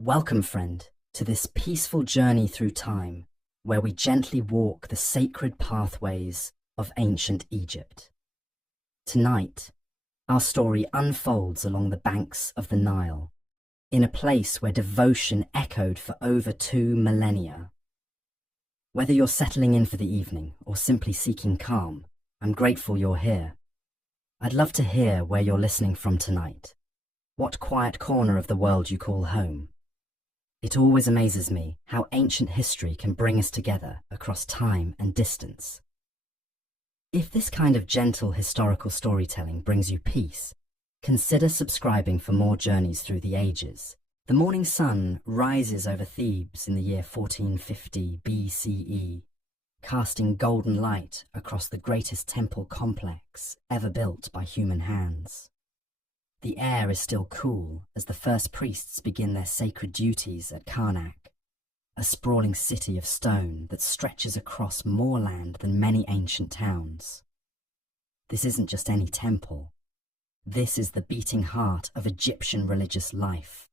Welcome, friend, to this peaceful journey through time, where we gently walk the sacred pathways of ancient Egypt. Tonight, our story unfolds along the banks of the Nile, in a place where devotion echoed for over 2 millennia. Whether you're settling in for the evening or simply seeking calm, I'm grateful you're here. I'd love to hear where you're listening from tonight. What quiet corner of the world you call home. It always amazes me how ancient history can bring us together across time and distance. If this kind of gentle historical storytelling brings you peace, consider subscribing for more journeys through the ages. The morning sun rises over Thebes in the year 1450 BCE, casting golden light across the greatest temple complex ever built by human hands. The air is still cool as the first priests begin their sacred duties at Karnak, a sprawling city of stone that stretches across more land than many ancient towns. This isn't just any temple. This is the beating heart of Egyptian religious life,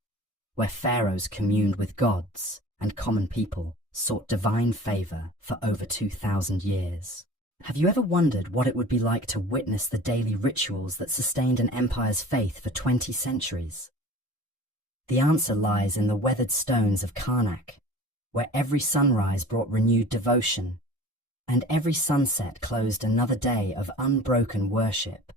where pharaohs communed with gods and common people sought divine favor for over 2,000 years. Have you ever wondered what it would be like to witness the daily rituals that sustained an empire's faith for 20 centuries? The answer lies in the weathered stones of Karnak, where every sunrise brought renewed devotion, and every sunset closed another day of unbroken worship.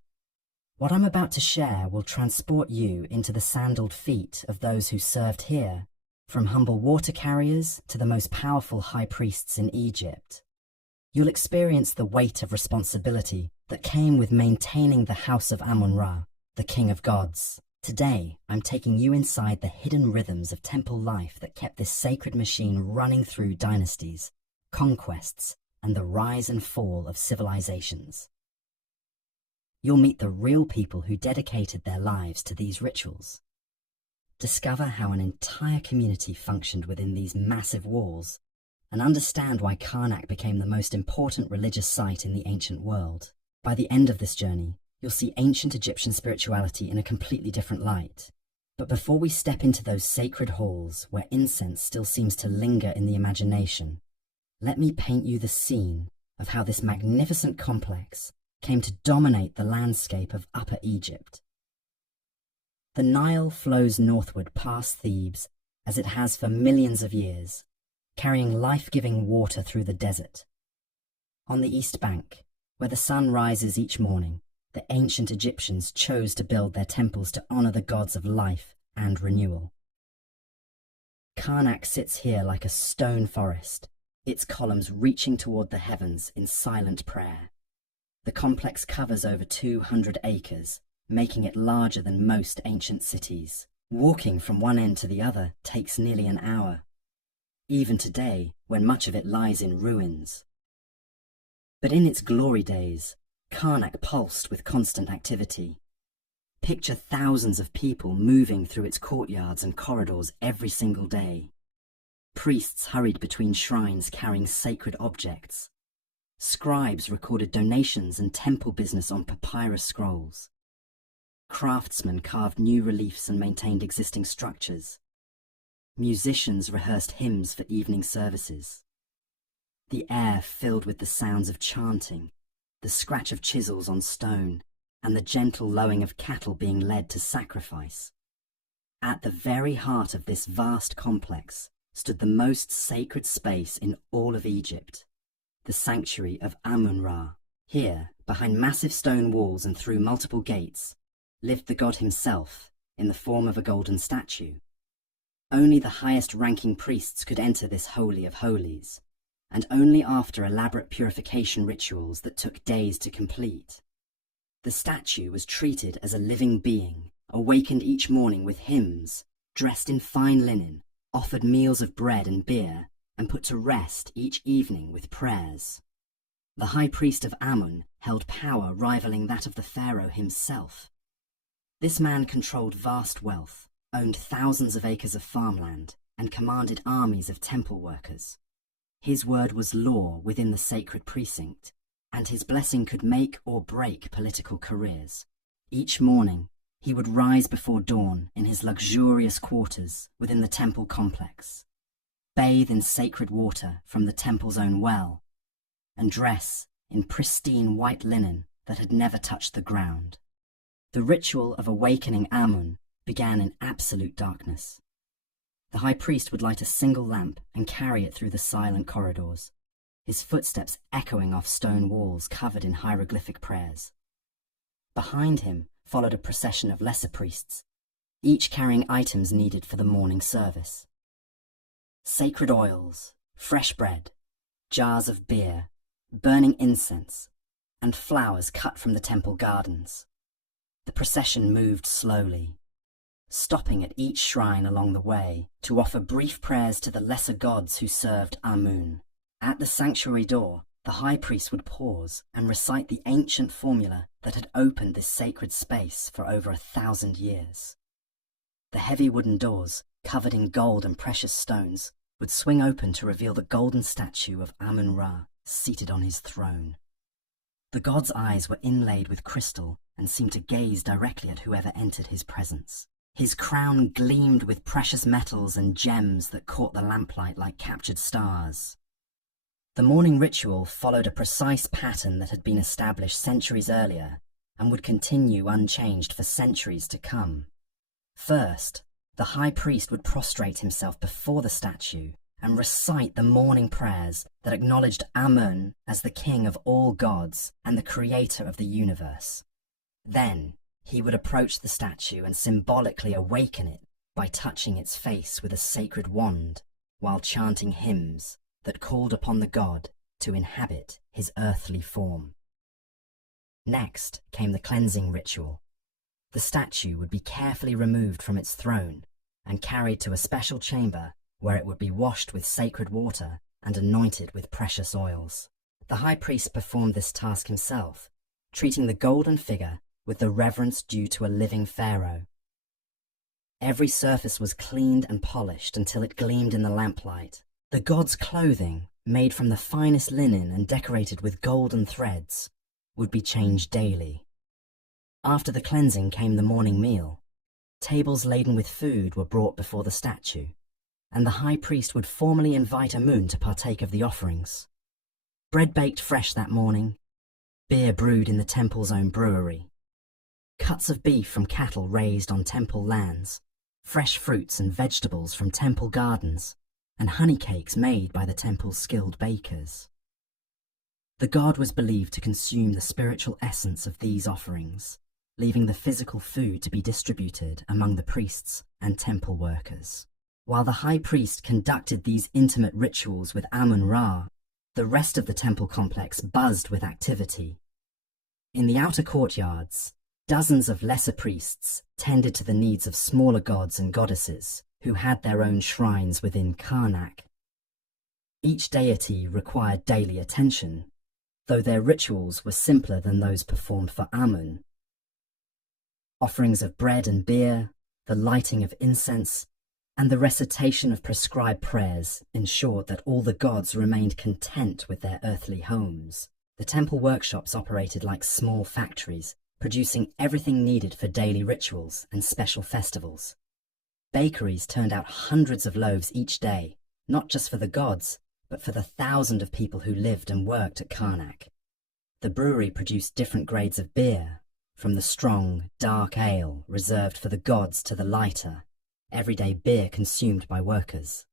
What I'm about to share will transport you into the sandaled feet of those who served here, from humble water carriers to the most powerful high priests in Egypt. You'll experience the weight of responsibility that came with maintaining the house of Amun-Ra, the king of gods. Today, I'm taking you inside the hidden rhythms of temple life that kept this sacred machine running through dynasties, conquests, and the rise and fall of civilizations. You'll meet the real people who dedicated their lives to these rituals. Discover how an entire community functioned within these massive walls, and understand why Karnak became the most important religious site in the ancient world. By the end of this journey, you'll see ancient Egyptian spirituality in a completely different light. But before we step into those sacred halls where incense still seems to linger in the imagination, let me paint you the scene of how this magnificent complex came to dominate the landscape of Upper Egypt. The Nile flows northward past Thebes as it has for millions of years, carrying life-giving water through the desert. On the east bank, where the sun rises each morning, the ancient Egyptians chose to build their temples to honor the gods of life and renewal. Karnak sits here like a stone forest, its columns reaching toward the heavens in silent prayer. The complex covers over 200 acres, making it larger than most ancient cities. Walking from one end to the other takes nearly an hour, even today, when much of it lies in ruins. But in its glory days, Karnak pulsed with constant activity. Picture thousands of people moving through its courtyards and corridors every single day. Priests hurried between shrines carrying sacred objects. Scribes recorded donations and temple business on papyrus scrolls. Craftsmen carved new reliefs and maintained existing structures. Musicians rehearsed hymns for evening services. The air filled with the sounds of chanting, the scratch of chisels on stone, and the gentle lowing of cattle being led to sacrifice. At the very heart of this vast complex stood the most sacred space in all of Egypt, the sanctuary of Amun-Ra. Here, behind massive stone walls and through multiple gates, lived the god himself in the form of a golden statue. Only the highest-ranking priests could enter this holy of holies, and only after elaborate purification rituals that took days to complete. The statue was treated as a living being, awakened each morning with hymns, dressed in fine linen, offered meals of bread and beer, and put to rest each evening with prayers. The high priest of Amun held power rivaling that of the pharaoh himself. This man controlled vast wealth, owned thousands of acres of farmland, and commanded armies of temple workers. His word was law within the sacred precinct, and his blessing could make or break political careers. Each morning, He would rise before dawn in his luxurious quarters within the temple complex, bathe in sacred water from the temple's own well, and dress in pristine white linen that had never touched the ground. The ritual of awakening Amun began in absolute darkness. The high priest would light a single lamp and carry it through the silent corridors, his footsteps echoing off stone walls covered in hieroglyphic prayers. Behind him followed a procession of lesser priests, each carrying items needed for the morning service. Sacred oils, fresh bread, jars of beer, burning incense, and flowers cut from the temple gardens. The procession moved slowly, stopping at each shrine along the way to offer brief prayers to the lesser gods who served Amun. At the sanctuary door, the high priest would pause and recite the ancient formula that had opened this sacred space for over 1,000 years. The heavy wooden doors, covered in gold and precious stones, would swing open to reveal the golden statue of Amun-Ra seated on his throne. The god's eyes were inlaid with crystal and seemed to gaze directly at whoever entered his presence. His crown gleamed with precious metals and gems that caught the lamplight like captured stars. The morning ritual followed a precise pattern that had been established centuries earlier and would continue unchanged for centuries to come. First, the high priest would prostrate himself before the statue and recite the morning prayers that acknowledged Amun as the king of all gods and the creator of the universe. Then, he would approach the statue and symbolically awaken it by touching its face with a sacred wand while chanting hymns that called upon the god to inhabit his earthly form. Next came the cleansing ritual. The statue would be carefully removed from its throne and carried to a special chamber where it would be washed with sacred water and anointed with precious oils. The high priest performed this task himself, treating the golden figure with the reverence due to a living pharaoh. Every surface was cleaned and polished until it gleamed in the lamplight. The god's clothing, made from the finest linen and decorated with golden threads, would be changed daily. After the cleansing came the morning meal. Tables laden with food were brought before the statue, and the high priest would formally invite Amun to partake of the offerings. Bread baked fresh that morning, beer brewed in the temple's own brewery, cuts of beef from cattle raised on temple lands, fresh fruits and vegetables from temple gardens, and honey cakes made by the temple's skilled bakers. The god was believed to consume the spiritual essence of these offerings, leaving the physical food to be distributed among the priests and temple workers. While the high priest conducted these intimate rituals with Amun-Ra, the rest of the temple complex buzzed with activity. In the outer courtyards, dozens of lesser priests tended to the needs of smaller gods and goddesses who had their own shrines within Karnak. Each deity required daily attention, though their rituals were simpler than those performed for Amun. Offerings of bread and beer, the lighting of incense, and the recitation of prescribed prayers ensured that all the gods remained content with their earthly homes. The temple workshops operated like small factories, producing everything needed for daily rituals and special festivals. Bakeries turned out hundreds of loaves each day, not just for the gods, but for the thousands of people who lived and worked at Karnak. The brewery produced different grades of beer, from the strong, dark ale reserved for the gods to the lighter, everyday beer consumed by workers.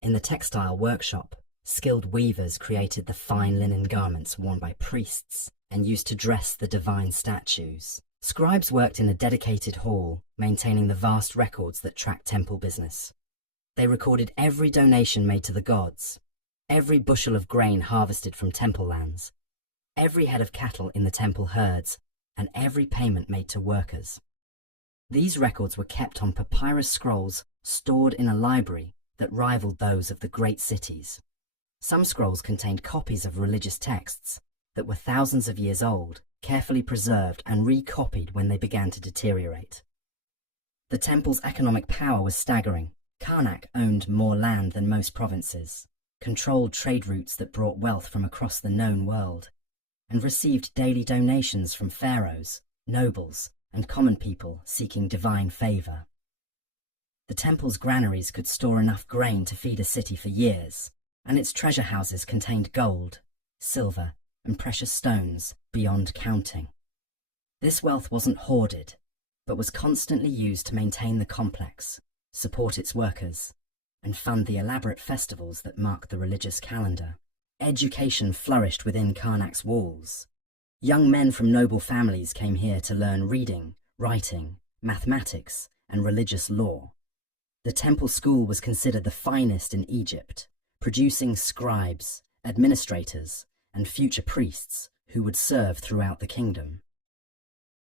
In the textile workshop, skilled weavers created the fine linen garments worn by priests and used to dress the divine statues. Scribes worked in a dedicated hall, maintaining the vast records that tracked temple business. They recorded every donation made to the gods, every bushel of grain harvested from temple lands, every head of cattle in the temple herds, and every payment made to workers. These records were kept on papyrus scrolls stored in a library that rivaled those of the great cities. Some scrolls contained copies of religious texts that were thousands of years old, carefully preserved and recopied when they began to deteriorate. The temple's economic power was staggering. Karnak owned more land than most provinces, controlled trade routes that brought wealth from across the known world, and received daily donations from pharaohs, nobles, and common people seeking divine favor. The temple's granaries could store enough grain to feed a city for years, and its treasure houses contained gold, silver, and precious stones beyond counting. This wealth wasn't hoarded, but was constantly used to maintain the complex, support its workers, and fund the elaborate festivals that marked the religious calendar. Education flourished within Karnak's walls. Young men from noble families came here to learn reading, writing, mathematics, and religious law. The temple school was considered the finest in Egypt, producing scribes, administrators, and future priests who would serve throughout the kingdom.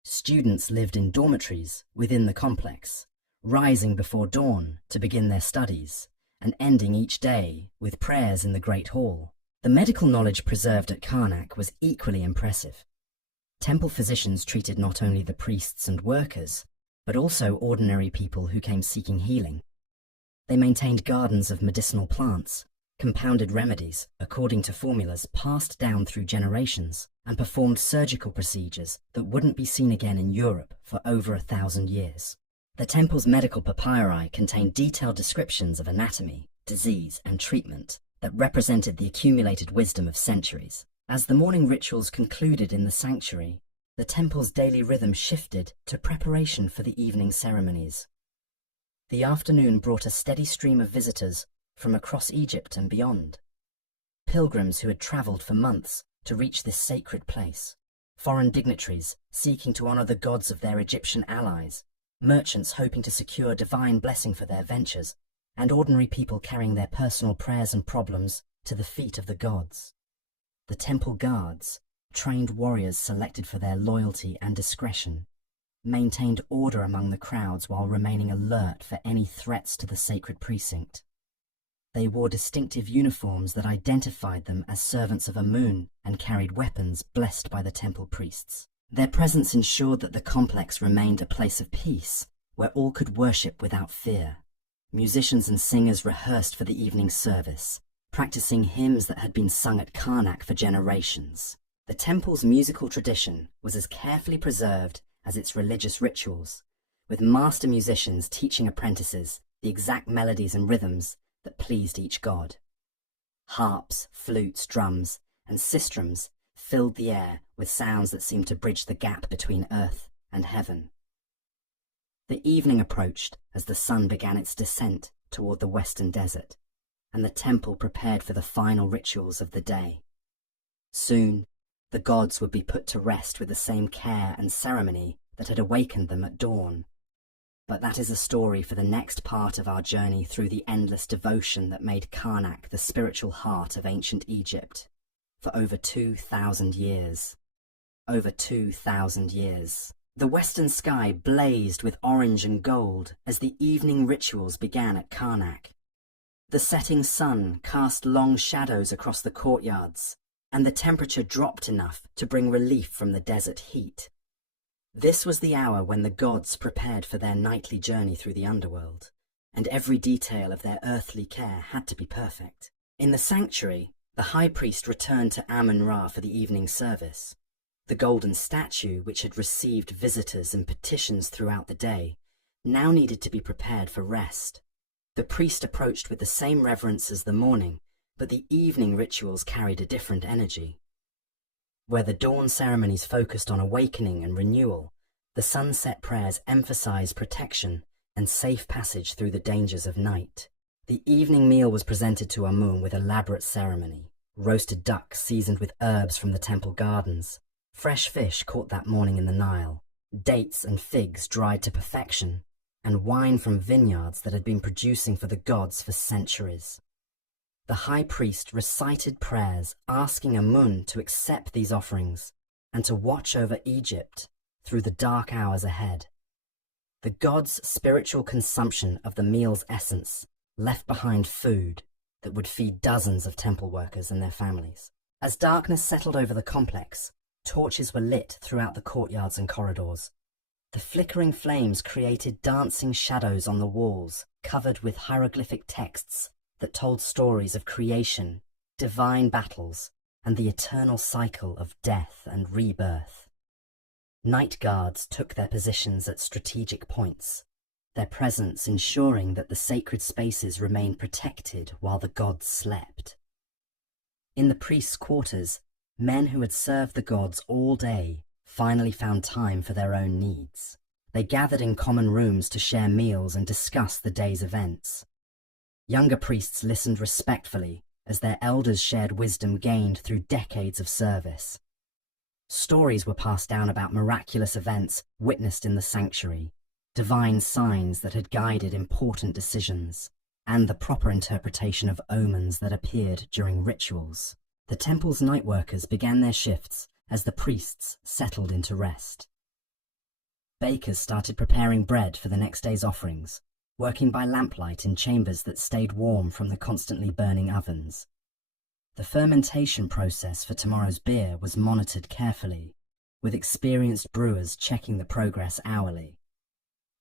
Students lived in dormitories within the complex, rising before dawn to begin their studies, and ending each day with prayers in the Great Hall. The medical knowledge preserved at Karnak was equally impressive. Temple physicians treated not only the priests and workers, but also ordinary people who came seeking healing. They maintained gardens of medicinal plants, compounded remedies according to formulas passed down through generations, and performed surgical procedures that wouldn't be seen again in Europe for over 1,000 years. The temple's medical papyri contained detailed descriptions of anatomy, disease, and treatment that represented the accumulated wisdom of centuries. As the morning rituals concluded in the sanctuary, the temple's daily rhythm shifted to preparation for the evening ceremonies. The afternoon brought a steady stream of visitors from across Egypt and beyond. Pilgrims who had traveled for months to reach this sacred place, foreign dignitaries seeking to honor the gods of their Egyptian allies, merchants hoping to secure divine blessing for their ventures, and ordinary people carrying their personal prayers and problems to the feet of the gods. The temple guards, trained warriors selected for their loyalty and discretion, maintained order among the crowds while remaining alert for any threats to the sacred precinct. They wore distinctive uniforms that identified them as servants of Amun and carried weapons blessed by the temple priests. Their presence ensured that the complex remained a place of peace, where all could worship without fear. Musicians and singers rehearsed for the evening service, practicing hymns that had been sung at Karnak for generations. The temple's musical tradition was as carefully preserved as its religious rituals, with master musicians teaching apprentices the exact melodies and rhythms that pleased each god. Harps, flutes, drums, and sistrums filled the air with sounds that seemed to bridge the gap between earth and heaven. The evening approached as the sun began its descent toward the western desert, and the temple prepared for the final rituals of the day. Soon, the gods would be put to rest with the same care and ceremony that had awakened them at dawn. But that is a story for the next part of our journey through the endless devotion that made Karnak the spiritual heart of ancient Egypt for over 2,000 years. Over 2,000 years. The western sky blazed with orange and gold as the evening rituals began at Karnak. The setting sun cast long shadows across the courtyards, and the temperature dropped enough to bring relief from the desert heat. This was the hour when the gods prepared for their nightly journey through the underworld, and every detail of their earthly care had to be perfect. In the sanctuary, the high priest returned to Amun-Ra for the evening service. The golden statue, which had received visitors and petitions throughout the day, now needed to be prepared for rest. The priest approached with the same reverence as the morning, but the evening rituals carried a different energy. Where the dawn ceremonies focused on awakening and renewal, the sunset prayers emphasized protection and safe passage through the dangers of night. The evening meal was presented to Amun with elaborate ceremony: roasted duck seasoned with herbs from the temple gardens, fresh fish caught that morning in the Nile, dates and figs dried to perfection, and wine from vineyards that had been producing for the gods for centuries. The high priest recited prayers asking Amun to accept these offerings and to watch over Egypt through the dark hours ahead. The gods' spiritual consumption of the meal's essence left behind food that would feed dozens of temple workers and their families. As darkness settled over the complex, torches were lit throughout the courtyards and corridors. The flickering flames created dancing shadows on the walls, covered with hieroglyphic texts that told stories of creation, divine battles, and the eternal cycle of death and rebirth. Night guards took their positions at strategic points, their presence ensuring that the sacred spaces remained protected while the gods slept. In the priests' quarters, men who had served the gods all day finally found time for their own needs. They gathered in common rooms to share meals and discuss the day's events. Younger priests listened respectfully as their elders shared wisdom gained through decades of service. Stories were passed down about miraculous events witnessed in the sanctuary, divine signs that had guided important decisions, and the proper interpretation of omens that appeared during rituals. The temple's night workers began their shifts as the priests settled into rest. Bakers started preparing bread for the next day's offerings, working by lamplight in chambers that stayed warm from the constantly burning ovens. The fermentation process for tomorrow's beer was monitored carefully, with experienced brewers checking the progress hourly.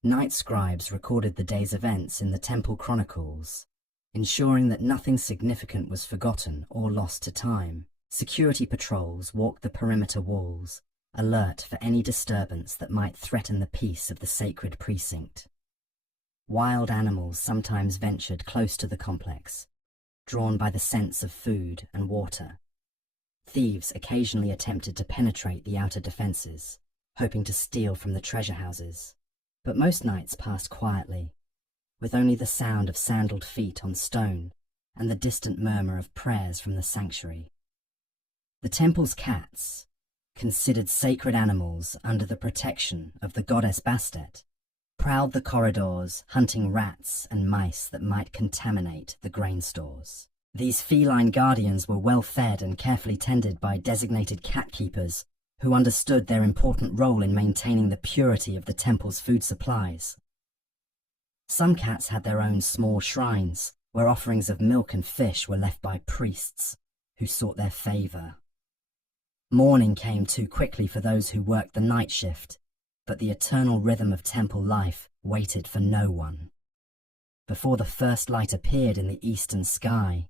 Night scribes recorded the day's events in the temple chronicles, ensuring that nothing significant was forgotten or lost to time. Security patrols walked the perimeter walls, alert for any disturbance that might threaten the peace of the sacred precinct. Wild animals sometimes ventured close to the complex, drawn by the sense of food and water. Thieves occasionally attempted to penetrate the outer defenses, hoping to steal from the treasure houses. But most nights passed quietly, with only the sound of sandaled feet on stone and the distant murmur of prayers from the sanctuary. The temple's cats, considered sacred animals under the protection of the goddess Bastet, prowled the corridors, hunting rats and mice that might contaminate the grain stores. These feline guardians were well fed and carefully tended by designated cat keepers who understood their important role in maintaining the purity of the temple's food supplies. Some cats had their own small shrines, where offerings of milk and fish were left by priests who sought their favor. Morning came too quickly for those who worked the night shift, but the eternal rhythm of temple life waited for no one. Before the first light appeared in the eastern sky,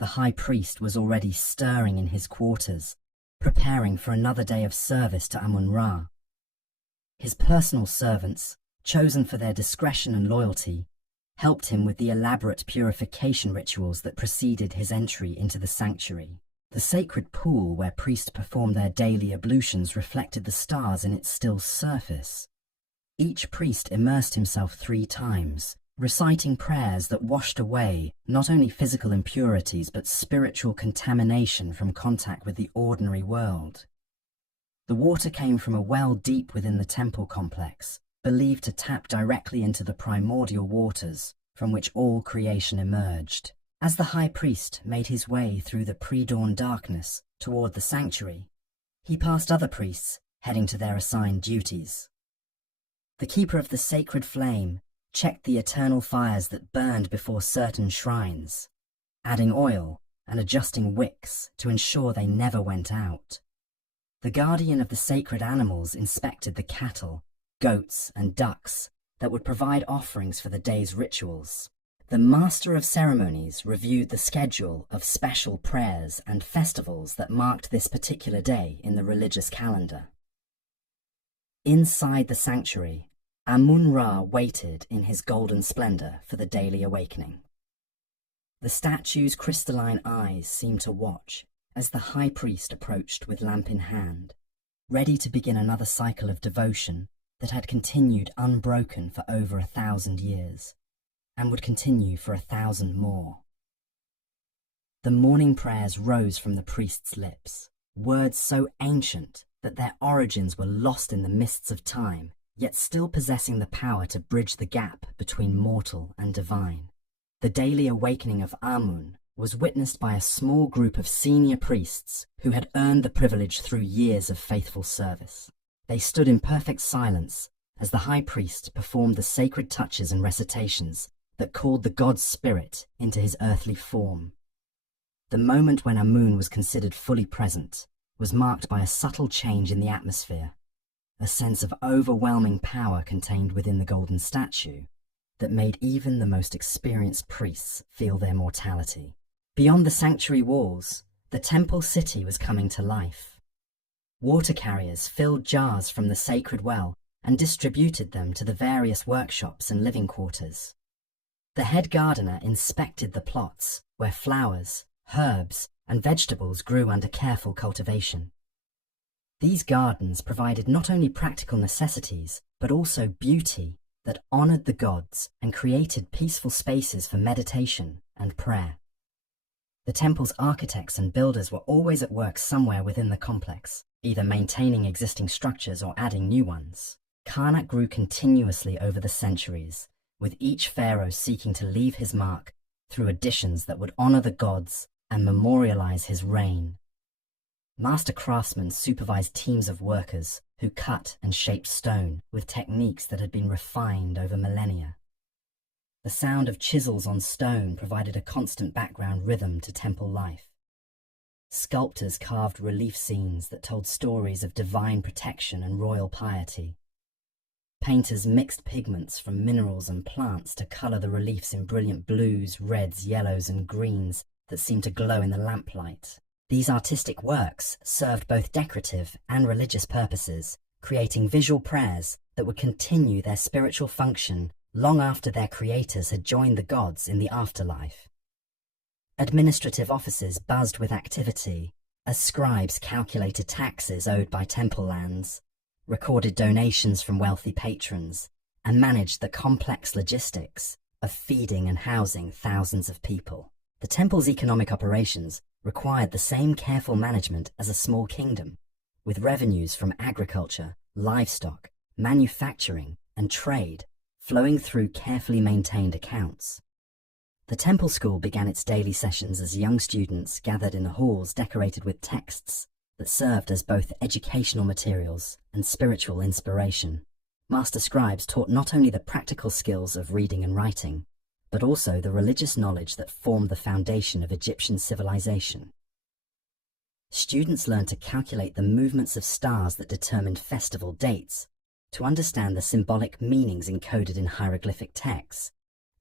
the high priest was already stirring in his quarters, preparing for another day of service to Amun-Ra. His personal servants, chosen for their discretion and loyalty, helped him with the elaborate purification rituals that preceded his entry into the sanctuary. The sacred pool where priests performed their daily ablutions reflected the stars in its still surface. Each priest immersed himself 3 times, reciting prayers that washed away not only physical impurities but spiritual contamination from contact with the ordinary world. The water came from a well deep within the temple complex, believed to tap directly into the primordial waters from which all creation emerged. As the high priest made his way through the pre-dawn darkness toward the sanctuary, he passed other priests heading to their assigned duties. The keeper of the sacred flame checked the eternal fires that burned before certain shrines, adding oil and adjusting wicks to ensure they never went out. The guardian of the sacred animals inspected the cattle, goats, and ducks that would provide offerings for the day's rituals. The master of ceremonies reviewed the schedule of special prayers and festivals that marked this particular day in the religious calendar. Inside the sanctuary, Amun-Ra waited in his golden splendor for the daily awakening. The statue's crystalline eyes seemed to watch as the high priest approached with lamp in hand, ready to begin another cycle of devotion that had continued unbroken for over 1,000 years, and would continue for 1,000 more. The morning prayers rose from the priest's lips, words so ancient that their origins were lost in the mists of time, yet still possessing the power to bridge the gap between mortal and divine. The daily awakening of Amun was witnessed by a small group of senior priests who had earned the privilege through years of faithful service. They stood in perfect silence as the high priest performed the sacred touches and recitations that called the god's spirit into his earthly form. The moment when Amun was considered fully present was marked by a subtle change in the atmosphere, a sense of overwhelming power contained within the golden statue that made even the most experienced priests feel their mortality. Beyond the sanctuary walls, the temple city was coming to life. Water carriers filled jars from the sacred well and distributed them to the various workshops and living quarters. The head gardener inspected the plots where flowers, herbs, and vegetables grew under careful cultivation. These gardens provided not only practical necessities, but also beauty that honored the gods and created peaceful spaces for meditation and prayer. The temple's architects and builders were always at work somewhere within the complex, either maintaining existing structures or adding new ones. Karnak grew continuously over the centuries, with each pharaoh seeking to leave his mark through additions that would honor the gods and memorialize his reign. Master craftsmen supervised teams of workers who cut and shaped stone with techniques that had been refined over millennia. The sound of chisels on stone provided a constant background rhythm to temple life. Sculptors carved relief scenes that told stories of divine protection and royal piety. Painters mixed pigments from minerals and plants to color the reliefs in brilliant blues, reds, yellows, and greens that seemed to glow in the lamplight. These artistic works served both decorative and religious purposes, creating visual prayers that would continue their spiritual function long after their creators had joined the gods in the afterlife. Administrative offices buzzed with activity as scribes calculated taxes owed by temple lands, recorded donations from wealthy patrons, and managed the complex logistics of feeding and housing thousands of people. The temple's economic operations required the same careful management as a small kingdom, with revenues from agriculture, livestock, manufacturing, and trade flowing through carefully maintained accounts. The temple school began its daily sessions as young students gathered in halls decorated with texts that served as both educational materials and spiritual inspiration. Master scribes taught not only the practical skills of reading and writing, but also the religious knowledge that formed the foundation of Egyptian civilization. Students learned to calculate the movements of stars that determined festival dates, to understand the symbolic meanings encoded in hieroglyphic texts,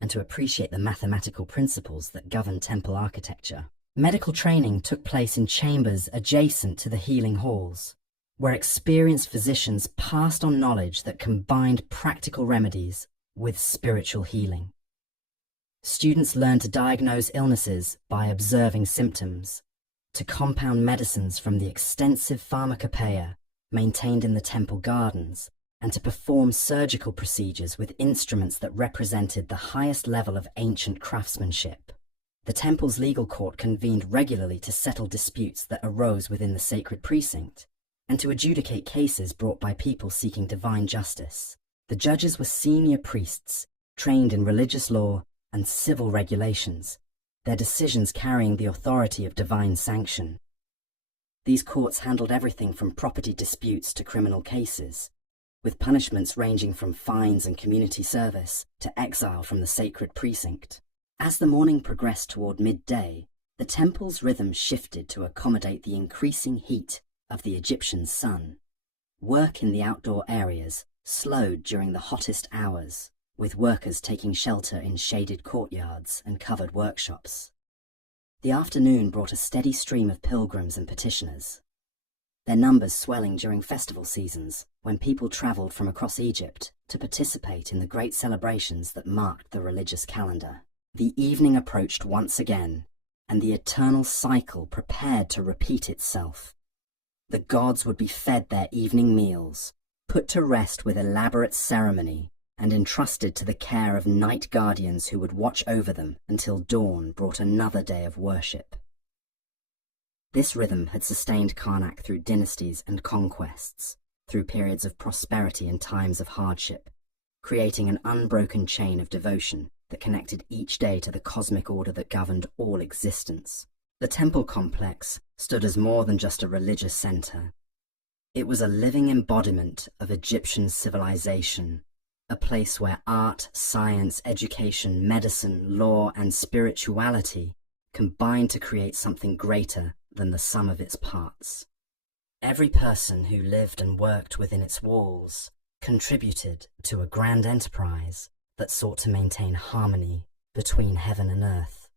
and to appreciate the mathematical principles that govern temple architecture. Medical training took place in chambers adjacent to the healing halls, where experienced physicians passed on knowledge that combined practical remedies with spiritual healing. Students learned to diagnose illnesses by observing symptoms, to compound medicines from the extensive pharmacopoeia maintained in the temple gardens, and to perform surgical procedures with instruments that represented the highest level of ancient craftsmanship. The temple's legal court convened regularly to settle disputes that arose within the sacred precinct, and to adjudicate cases brought by people seeking divine justice. The judges were senior priests, trained in religious law and civil regulations, their decisions carrying the authority of divine sanction. These courts handled everything from property disputes to criminal cases, with punishments ranging from fines and community service to exile from the sacred precinct. As the morning progressed toward midday, the temple's rhythm shifted to accommodate the increasing heat of the Egyptian sun. Work in the outdoor areas slowed during the hottest hours, with workers taking shelter in shaded courtyards and covered workshops. The afternoon brought a steady stream of pilgrims and petitioners, their numbers swelling during festival seasons when people traveled from across Egypt to participate in the great celebrations that marked the religious calendar. The evening approached once again, and the eternal cycle prepared to repeat itself. The gods would be fed their evening meals, put to rest with elaborate ceremony, and entrusted to the care of night guardians who would watch over them until dawn brought another day of worship. This rhythm had sustained Karnak through dynasties and conquests, through periods of prosperity and times of hardship, creating an unbroken chain of devotion that connected each day to the cosmic order that governed all existence. The temple complex stood as more than just a religious center. It was a living embodiment of Egyptian civilization, a place where art, science, education, medicine, law, and spirituality combined to create something greater than the sum of its parts. Every person who lived and worked within its walls contributed to a grand enterprise that sought to maintain harmony between heaven and earth,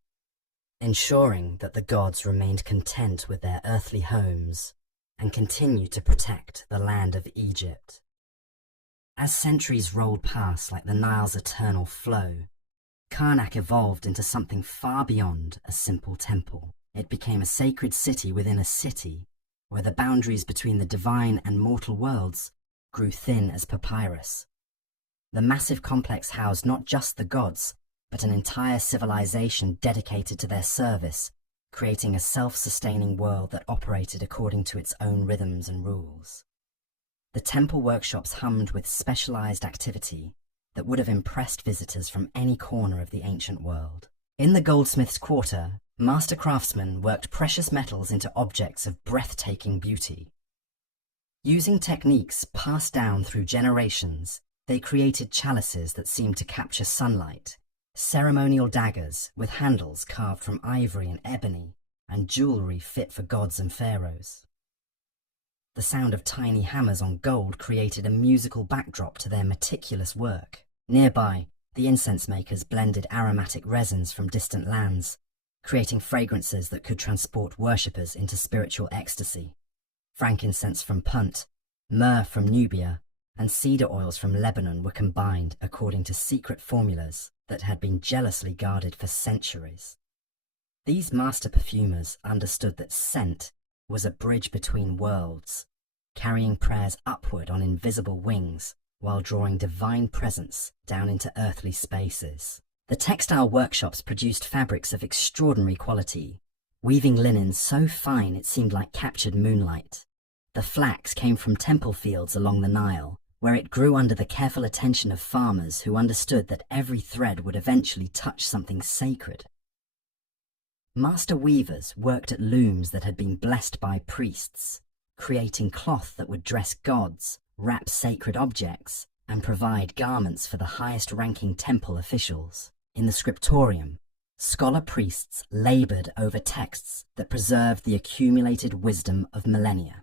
ensuring that the gods remained content with their earthly homes and continue to protect the land of Egypt. As centuries rolled past like the Nile's eternal flow, Karnak evolved into something far beyond a simple temple. It became a sacred city within a city, where the boundaries between the divine and mortal worlds grew thin as papyrus. The massive complex housed not just the gods, but an entire civilization dedicated to their service, creating a self-sustaining world that operated according to its own rhythms and rules. The temple workshops hummed with specialized activity that would have impressed visitors from any corner of the ancient world. In the goldsmith's quarter, master craftsmen worked precious metals into objects of breathtaking beauty. Using techniques passed down through generations, they created chalices that seemed to capture sunlight, ceremonial daggers with handles carved from ivory and ebony, and jewelry fit for gods and pharaohs. The sound of tiny hammers on gold created a musical backdrop to their meticulous work. Nearby, the incense makers blended aromatic resins from distant lands, creating fragrances that could transport worshippers into spiritual ecstasy. Frankincense from Punt, myrrh from Nubia, and cedar oils from Lebanon were combined according to secret formulas that had been jealously guarded for centuries. These master perfumers understood that scent was a bridge between worlds, carrying prayers upward on invisible wings while drawing divine presence down into earthly spaces. The textile workshops produced fabrics of extraordinary quality, weaving linen so fine it seemed like captured moonlight. The flax came from temple fields along the Nile, where it grew under the careful attention of farmers who understood that every thread would eventually touch something sacred. Master weavers worked at looms that had been blessed by priests, creating cloth that would dress gods, wrap sacred objects, and provide garments for the highest-ranking temple officials. In the scriptorium, scholar priests labored over texts that preserved the accumulated wisdom of millennia.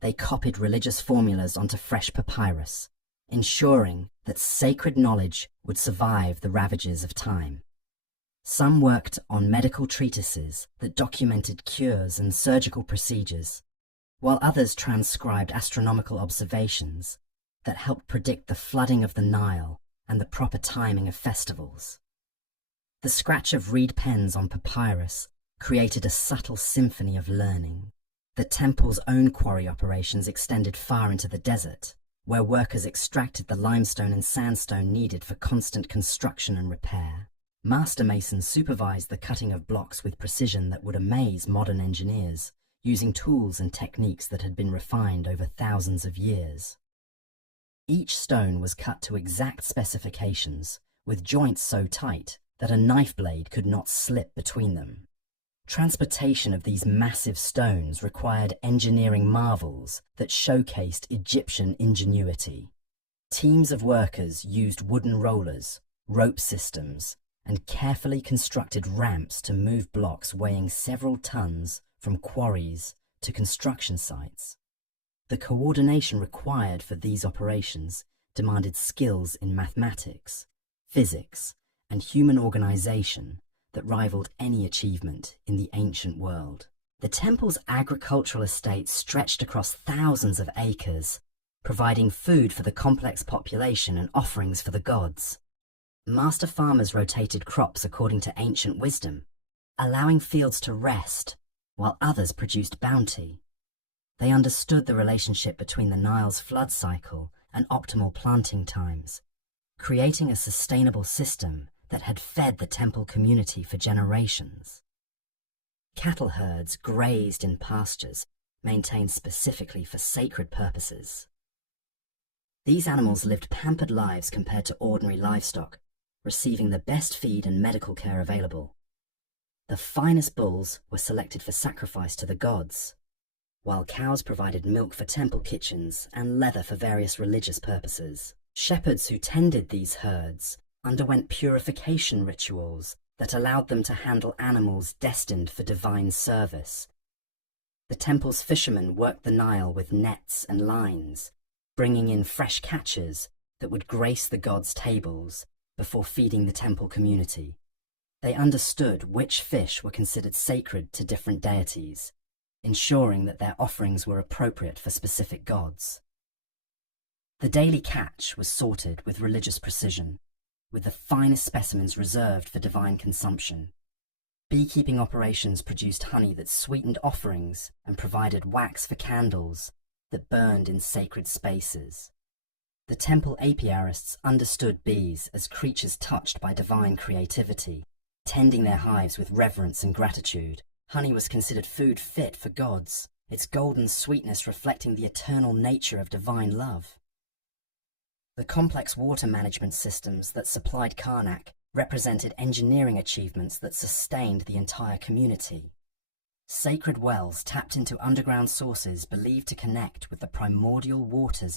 They copied religious formulas onto fresh papyrus, ensuring that sacred knowledge would survive the ravages of time. Some worked on medical treatises that documented cures and surgical procedures, while others transcribed astronomical observations that helped predict the flooding of the Nile and the proper timing of festivals. The scratch of reed pens on papyrus created a subtle symphony of learning. The temple's own quarry operations extended far into the desert, where workers extracted the limestone and sandstone needed for constant construction and repair. Master masons supervised the cutting of blocks with precision that would amaze modern engineers, using tools and techniques that had been refined over thousands of years. Each stone was cut to exact specifications, with joints so tight that a knife blade could not slip between them. Transportation of these massive stones required engineering marvels that showcased Egyptian ingenuity. Teams of workers used wooden rollers, rope systems, and carefully constructed ramps to move blocks weighing several tons from quarries to construction sites. The coordination required for these operations demanded skills in mathematics, physics, and human organization that rivaled any achievement in the ancient world. The temple's agricultural estate stretched across thousands of acres, providing food for the complex population and offerings for the gods. Master farmers rotated crops according to ancient wisdom, allowing fields to rest while others produced bounty. They understood the relationship between the Nile's flood cycle and optimal planting times, creating a sustainable system that had fed the temple community for generations. Cattle herds grazed in pastures maintained specifically for sacred purposes. These animals lived pampered lives compared to ordinary livestock, receiving the best feed and medical care available. The finest bulls were selected for sacrifice to the gods, while cows provided milk for temple kitchens and leather for various religious purposes. Shepherds who tended these herds underwent purification rituals that allowed them to handle animals destined for divine service. The temple's fishermen worked the Nile with nets and lines, bringing in fresh catches that would grace the gods' tables before feeding the temple community. They understood which fish were considered sacred to different deities, ensuring that their offerings were appropriate for specific gods. The daily catch was sorted with religious precision, with the finest specimens reserved for divine consumption. Beekeeping operations produced honey that sweetened offerings and provided wax for candles that burned in sacred spaces. The temple apiarists understood bees as creatures touched by divine creativity, tending their hives with reverence and gratitude. Honey was considered food fit for gods, its golden sweetness reflecting the eternal nature of divine love. The complex water management systems that supplied Karnak represented engineering achievements that sustained the entire community. Sacred wells tapped into underground sources believed to connect with the primordial waters of